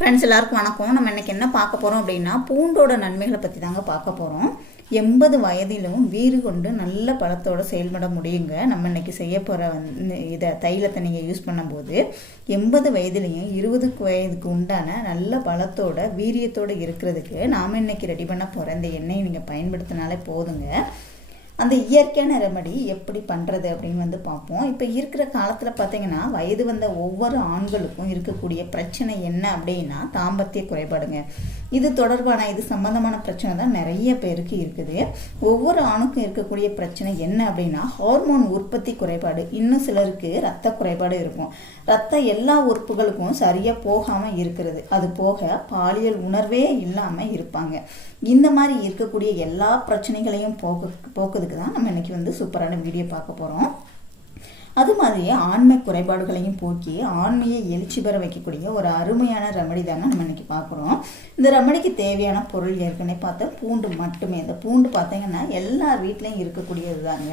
Friends எல்லாருக்கும் வணக்கம். நம்ம இன்றைக்கி என்ன பார்க்க போகிறோம் அப்படின்னா பூண்டோட நன்மைகளை பற்றி தாங்க பார்க்க போகிறோம் எண்பது வயதிலும் வீறு கொண்டு நல்ல பழத்தோட செயல்பட முடியுங்க. நம்ம இன்னைக்கு செய்ய போகிற வந்து இதை தைலத்தை நீங்கள் யூஸ் பண்ணும்போது எண்பது வயதுலேயும் இருபது வயதுக்கு உண்டான நல்ல பலத்தோட வீரியத்தோடு இருக்கிறதுக்கு நாம் இன்றைக்கி ரெடி பண்ண போகிற இந்த எண்ணெயை நீங்கள் பயன்படுத்தினாலே போதுங்க. அந்த இயற்கையான ரெமடி எப்படி பண்ணுறது அப்படின்னு வந்து பார்ப்போம். இப்போ இருக்கிற காலத்தில் பார்த்தீங்கன்னா வயது வந்த ஒவ்வொரு ஆண்களுக்கும் இருக்கக்கூடிய பிரச்சனை என்ன அப்படின்னா தாம்பத்திய குறைபாடுங்க. இது தொடர்பான இது சம்பந்தமான பிரச்சனை தான் நிறைய பேருக்கு இருக்குது. ஒவ்வொரு ஆணுக்கும் இருக்கக்கூடிய பிரச்சனை என்ன அப்படின்னா ஹார்மோன் உற்பத்தி குறைபாடு. இன்னும் சிலருக்கு ரத்த குறைபாடு இருக்கும். ரத்த எல்லா உறுப்புகளுக்கும் சரியாக போகாமல் இருக்கிறது. அது போக பாலியல் உணர்வே இல்லாமல் இருப்பாங்க. இந்த மாதிரி இருக்கக்கூடிய எல்லா பிரச்சனைகளையும் போக்கு போக்குறதுக்கு தான் நம்ம இன்றைக்கி வந்து சூப்பரான வீடியோ பார்க்க போகிறோம் அது மாதிரியே ஆண்மை குறைபாடுகளையும் போக்கி ஆண்மையை எழுச்சி பெற வைக்கக்கூடிய ஒரு அருமையான ரெமடி தாங்க நம்ம இன்னைக்கு பார்க்குறோம் இந்த ரெமடிக்கு தேவையான பொருள் ஏற்கனவே பார்த்தா பூண்டு மட்டுமே. இந்த பூண்டு பார்த்தீங்கன்னா எல்லார் வீட்லேயும் இருக்கக்கூடியது தாங்க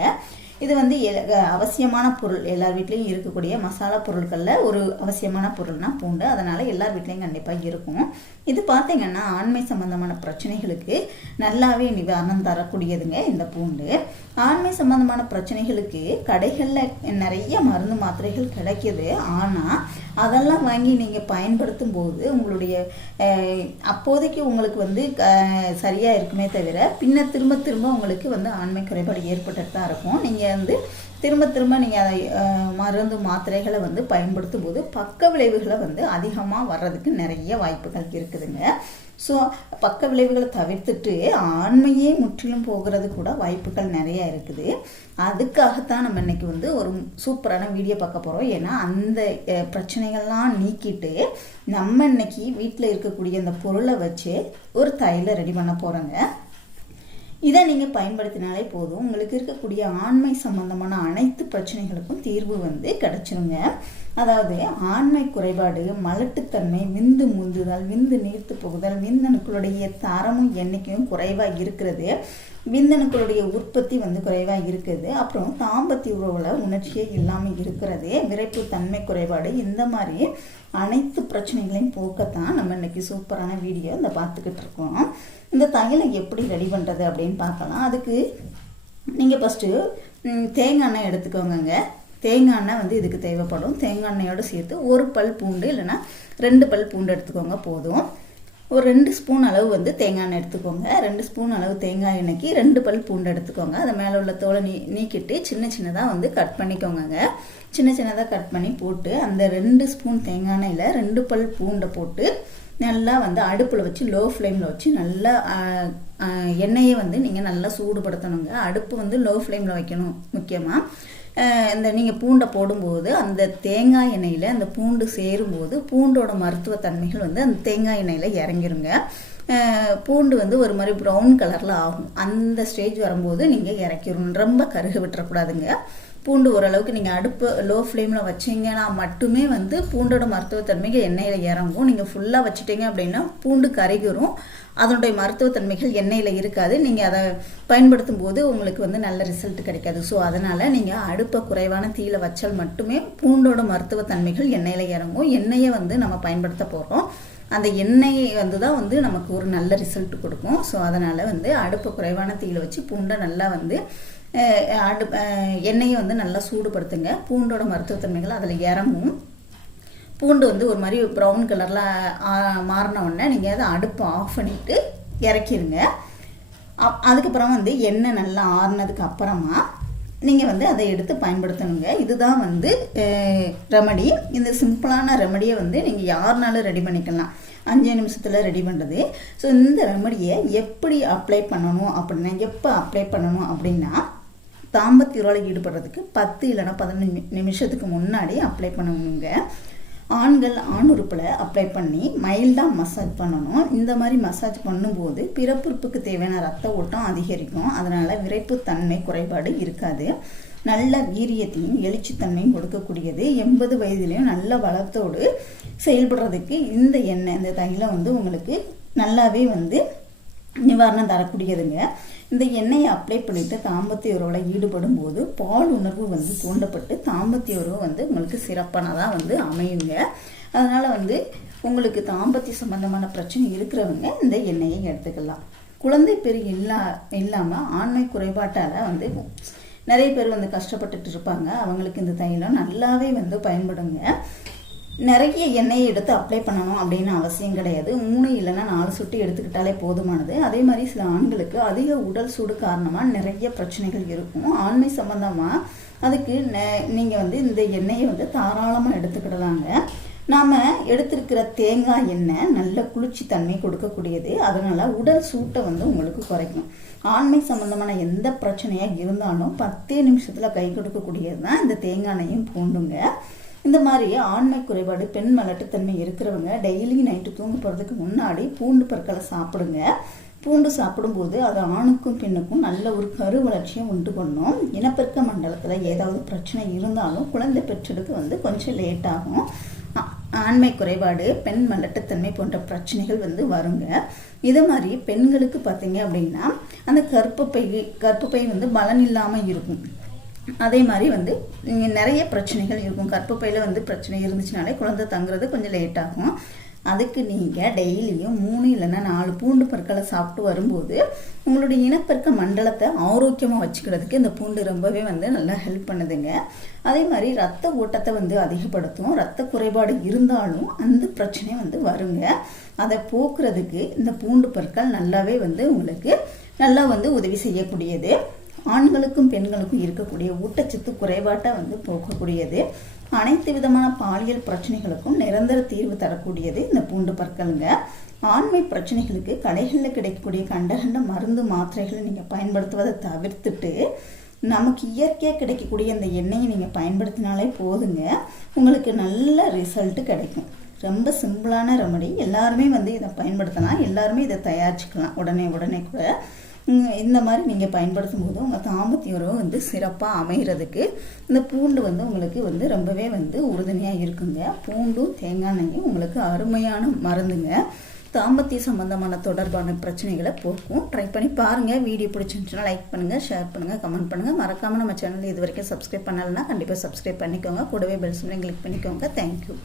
இது வந்து எ- அவசியமான பொருள். எல்லார் வீட்லேயும் இருக்கக்கூடிய மசாலா பொருட்களில் ஒரு அவசியமான பொருள்னா பூண்டு. அதனால் எல்லார் வீட்லேயும் கண்டிப்பாக இருக்கும். இது பார்த்தீங்கன்னா ஆண்மை சம்மந்தமான பிரச்சனைகளுக்கு நல்லாவே நிவாரணம் தரக்கூடியதுங்க இந்த பூண்டு. ஆண்மை சம்மந்தமான பிரச்சனைகளுக்கு கடைகளில் நிறைய மருந்து மாத்திரைகள் கிடைக்கிது. ஆனால் அதெல்லாம் வாங்கி நீங்கள் பயன்படுத்தும் போது உங்களுடைய அப்போதைக்கு உங்களுக்கு வந்து சரியாக இருக்குமே தவிர பின்ன திரும்ப திரும்ப உங்களுக்கு வந்து ஆண்மை குறைபாடு ஏற்பட்டுட்டு தான் இருக்கும். நீங்கள் வந்து திரும்ப திரும்ப நீங்கள் அதை மருந்து மாத்திரைகளை வந்து பயன்படுத்தும் போது பக்க விளைவுகளை வந்து அதிகமாக வர்றதுக்கு நிறைய வாய்ப்புகள் இருக்குதுங்க. ஸோ பக்க விளைவுகளை தவிர்த்துட்டு ஆண்மையே முற்றிலும் போகிறது கூட வாய்ப்புகள் நிறைய இருக்குது. அதுக்காகத்தான் நம்ம இன்னைக்கு வந்து ஒரு சூப்பரான வீடியோ பார்க்க போகிறோம் ஏன்னா அந்த பிரச்சனைகள்லாம் நீக்கிட்டு நம்ம இன்னைக்கு வீட்டில் இருக்கக்கூடிய அந்த பொருளை வச்சு ஒரு தையலை ரெடி பண்ண போகிறோங்க இதை நீங்கள் பயன்படுத்தினாலே போதும். உங்களுக்கு இருக்கக்கூடிய ஆண்மை சம்பந்தமான அனைத்து பிரச்சனைகளுக்கும் தீர்வு வந்து கிடச்சிருங்க. அதாவது ஆண்மை குறைபாடு மலட்டுத்தன்மை விந்து முந்துதல் விந்து நீர்த்து போகுதல் விந்தணுக்களுடைய தரமும் எண்ணிக்கையும் குறைவாக இருக்கிறது. விந்தணுக்களுடைய உற்பத்தி வந்து குறைவாக இருக்குது. அப்புறம் தாம்பத்திய உறவில் உணர்ச்சியே இல்லாமல் இருக்கிறது விரைப்பு தன்மை குறைபாடு இந்த மாதிரி அனைத்து பிரச்சனைகளையும் போக்கத்தான் நம்ம இன்னைக்கு சூப்பரான வீடியோ இந்த பார்த்துக்கிட்டு இருக்கோம். இந்த தையலை எப்படி ரெடி பண்ணுறது அப்படின்னு பார்க்கலாம். அதுக்கு நீங்கள் ஃபஸ்ட்டு தேங்காய் எண்ணெய் எடுத்துக்கோங்க தேங்காய் எண்ணெய் வந்து இதுக்கு தேவைப்படும். தேங்காய் எண்ணெயோடு சேர்த்து ஒரு பல் பூண்டு இல்லைன்னா ரெண்டு பல் பூண்டு எடுத்துக்கோங்க போதும். ஒரு ரெண்டு ஸ்பூன் அளவு வந்து தேங்காய் எண்ணெய் எடுத்துக்கோங்க. ரெண்டு ஸ்பூன் அளவு தேங்காய் எண்ணெய்க்கு ரெண்டு பல் பூண்டு எடுத்துக்கோங்க. அதை மேலே உள்ள தோலை நீ நீக்கிட்டு சின்ன சின்னதாக வந்து கட் பண்ணிக்கோங்க சின்ன சின்னதாக கட் பண்ணி போட்டு அந்த ரெண்டு ஸ்பூன் தேங்காய் எண்ணெயில் ரெண்டு பல் பூண்டை போட்டு நல்லா வந்து அடுப்பில் வச்சு லோ ஃப்ளேமில் வச்சு நல்லா எண்ணெயை வந்து நீங்கள் நல்லா சூடுபடுத்தணுங்க. அடுப்பு வந்து லோ ஃப்ளேமில் வைக்கணும் முக்கியமாக இந்த நீங்கள் பூண்டை போடும்போது அந்த தேங்காய் எண்ணெயில் அந்த பூண்டு சேரும்போது பூண்டோட மருத்துவ தன்மைகள் வந்து அந்த தேங்காய் எண்ணெயில் இறங்கிருங்க. பூண்டு வந்து ஒரு மாதிரி ப்ரௌன் கலரில் ஆகும். அந்த ஸ்டேஜ் வரும்போது நீங்கள் இறக்கிடணும். ரொம்ப கருக விட்டுறக்கூடாதுங்க. பூண்டு ஓரளவுக்கு நீங்கள் அடுப்பு லோ ஃப்ளேமில் வச்சிங்கன்னா மட்டுமே வந்து பூண்டோட மருத்துவத்தன்மைகள் எண்ணெயில் இறங்கும். நீங்கள் ஃபுல்லாக வச்சுட்டீங்க அப்படின்னா பூண்டு கருகிரும் அதனுடைய மருத்துவத்தன்மைகள் எண்ணெயில் இருக்காது. நீங்கள் அதை பயன்படுத்தும் போது உங்களுக்கு வந்து நல்ல ரிசல்ட் கிடைக்காது. ஸோ அதனால் நீங்கள் அடுப்பை குறைவான தீயில் வச்சால் மட்டுமே பூண்டோட மருத்துவத்தன்மைகள் எண்ணெயில் இறங்கும். எண்ணெயை வந்து நம்ம பயன்படுத்த போகிறோம் அந்த எண்ணெய் வந்து தான் வந்து நமக்கு ஒரு நல்ல ரிசல்ட் கொடுக்கும். ஸோ அதனால் வந்து அடுப்பை குறைவான தீயில் வச்சு பூண்டை நல்லா வந்து அடு எண்ணெயை வந்து நல்லா சூடுபடுத்துங்க. பூண்டோட மருத்துவத்தன்மைகள் அதில் இறங்கும் பூண்டு வந்து ஒரு மாதிரி ப்ரௌன் கலரில் மாறின உடனே நீங்கள் அதை அடுப்பை ஆஃப் பண்ணிவிட்டு இறக்கிடுங்க அப் அதுக்கப்புறம் வந்து எண்ணெய் நல்லா ஆறுனதுக்கு அப்புறமா நீங்கள் வந்து அதை எடுத்து பயன்படுத்தணுங்க. இதுதான் வந்து ரெமடி இந்த சிம்பிளான ரெமடியை வந்து நீங்கள் யாருனாலும் ரெடி பண்ணிக்கலாம். அஞ்சு நிமிஷத்தில் ரெடி பண்ணுறது ஸோ இந்த ரெமடியை எப்படி அப்ளை பண்ணணும் அப்படின்னா எப்போ அப்ளை பண்ணணும் அப்படின்னா தாம்பத்திய உறவில் ஈடுபடுறதுக்கு பத்து இல்லைன்னா பதினஞ்சு நிமிஷத்துக்கு முன்னாடி அப்ளை பண்ணணுங்க. ஆண்கள் ஆண் உறுப்பில் அப்ளை பண்ணி மைல்டாக மசாஜ் பண்ணணும். இந்த மாதிரி மசாஜ் பண்ணும்போது பிறப்புறுப்புக்கு தேவையான ரத்த ஓட்டம் அதிகரிக்கும். அதனால் விரைப்புத்தன்மை குறைபாடு இருக்காது. நல்ல வீரியத்தையும் எழுச்சித்தன்மையும் கொடுக்கக்கூடியது. எண்பது வயதுலேயும் நல்ல வளத்தோடு செயல்படுறதுக்கு இந்த எண்ணெய் இந்த தைலம் வந்து உங்களுக்கு நல்லாவே வந்து நிவாரணம் தரக்கூடியதுங்க. இந்த எண்ணெயை அப்ளை பண்ணிட்டு தாம்பத்திய உறவில் ஈடுபடும் போது பால் உணர்வு வந்து தூண்டப்பட்டு தாம்பத்திய உறவு வந்து உங்களுக்கு சிறப்பானதாக வந்து அமையுங்க. அதனால் வந்து உங்களுக்கு தாம்பத்திய சம்பந்தமான பிரச்சனை இருக்கிறவங்க இந்த எண்ணெயை எடுத்துக்கலாம். குழந்தை பெரு இல்லா இல்லாமல் ஆண்மை குறைபாட்டால் வந்து நிறைய பேர் வந்து கஷ்டப்பட்டுட்டு இருப்பாங்க. அவங்களுக்கு இந்த தைலம் நல்லாவே வந்து பயன்படுங்க. நிறைய எண்ணெயை எடுத்து அப்ளை பண்ணணும் அப்படின்னு அவசியம் கிடையாது. மூணு இல்லைன்னா நாலு சுட்டி எடுத்துக்கிட்டாலே போதுமானது. அதே மாதிரி சில ஆண்களுக்கு அதிக உடல் சூடு காரணமாக நிறைய பிரச்சனைகள் இருக்கும். ஆண்மை சம்பந்தமாக அதுக்கு நீங்கள் வந்து இந்த எண்ணெயை வந்து தாராளமாக எடுத்துக்கிடலாங்க. நாம் எடுத்திருக்கிற தேங்காய் எண்ணெய் நல்ல குளிர்ச்சி தன்மை கொடுக்கக்கூடியது. அதனால் உடல் சூட்டை வந்து உங்களுக்கு குறைக்கும். ஆண்மை சம்பந்தமான எந்த பிரச்சனையாக இருந்தாலும் பத்தே நிமிஷத்தில் கை கொடுக்கக்கூடியது தான் இந்த தேங்காய் எண்ணெயும் பூண்டுங்க. இந்த மாதிரி ஆண்மை குறைபாடு பெண் மலட்டுத்தன்மை இருக்கிறவங்க டெய்லி நைட்டு தூங்க போகிறதுக்கு முன்னாடி பூண்டு பற்களை சாப்பிடுங்க. பூண்டு சாப்பிடும்போது அது ஆணுக்கும் பெண்ணுக்கும் நல்ல ஒரு கரு வளர்ச்சியை உண்டு பண்ணும். இனப்பெருக்க மண்டலத்தில் ஏதாவது பிரச்சனை இருந்தாலும் குழந்தை பெற்றெடுக்க வந்து கொஞ்சம் லேட் ஆகும். ஆண்மை குறைபாடு பெண் மலட்டுத்தன்மை போன்ற பிரச்சனைகள் வந்து வருங்க. இது மாதிரி பெண்களுக்கு பார்த்தீங்க அப்படின்னா அந்த கற்பப்பை கற்பப்பை வந்து பலன் இல்லாமல் இருக்கும். அதே மாதிரி வந்து இங்கே நிறைய பிரச்சனைகள் இருக்கும். கற்பப்பையில் வந்து பிரச்சனை இருந்துச்சுனாலே குழந்தை தங்குறது கொஞ்சம் லேட் ஆகும். அதுக்கு நீங்கள் டெய்லியும் மூணு இல்லைன்னா நாலு பூண்டு பற்களை சாப்பிட்டு வரும்போது உங்களுடைய இனப்பெருக்க மண்டலத்தை ஆரோக்கியமாக வச்சுக்கிறதுக்கு இந்த பூண்டு ரொம்பவே வந்து நல்லா ஹெல்ப் பண்ணுதுங்க. அதே மாதிரி ரத்த ஓட்டத்தை வந்து அதிகப்படுத்தும். ரத்த குறைபாடு இருந்தாலும் அந்த பிரச்சனை வந்து வருங்க. அதை போக்குறதுக்கு இந்த பூண்டு பற்கள் நல்லாவே வந்து உங்களுக்கு நல்லா வந்து உதவி செய்யக்கூடியது. ஆண்களுக்கும் பெண்களுக்கும் இருக்கக்கூடிய ஊட்டச்சத்து குறைபாட்டை வந்து போக்கக்கூடியது. அனைத்து விதமான பாலியல் பிரச்சனைகளுக்கும் நிரந்தர தீர்வு தரக்கூடியது இந்த பூண்டு பற்களுங்க. ஆண்மை பிரச்சனைகளுக்கு கடைகளில் கிடைக்கக்கூடிய கண்டகண்ட மருந்து மாத்திரைகளை நீங்கள் பயன்படுத்துவதை தவிர்த்துட்டு நமக்கு இயற்கையாக கிடைக்கக்கூடிய இந்த எண்ணெயை நீங்கள் பயன்படுத்தினாலே போதுங்க. உங்களுக்கு நல்ல ரிசல்ட்டு கிடைக்கும். ரொம்ப சிம்பிளான ரெமடி. எல்லாருமே வந்து இதை பயன்படுத்தலாம். எல்லாருமே இதை தயாரிச்சுக்கலாம். உடனே உடனே கூட. இந்த மாதிரி நீங்கள் பயன்படுத்தும் போது உங்கள் தாம்பத்திய உறவு வந்து சிறப்பாக அமைகிறதுக்கு இந்த பூண்டு வந்து உங்களுக்கு வந்து ரொம்பவே வந்து உறுதுணையாக இருக்குங்க. பூண்டும் தேங்காய் எண்ணெயும் உங்களுக்கு அருமையான மருந்துங்க. தாம்பத்திய சம்பந்தமான தொடர்பான பிரச்சனைகளை போக்கும் ட்ரை பண்ணி பாருங்கள் வீடியோ பிடிச்சிருந்துச்சுன்னா லைக் பண்ணுங்கள் ஷேர் பண்ணுங்கள் கமெண்ட் பண்ணுங்கள் மறக்காமல் நம்ம சேனல் இது வரைக்கும் சப்ஸ்கிரைப் பண்ணலைன்னா கண்டிப்பாக சப்ஸ்கிரைப் பண்ணிக்கோங்க. கூடவே பெல் சிம்லையும் கிளிக் பண்ணிக்கோங்க. Thank you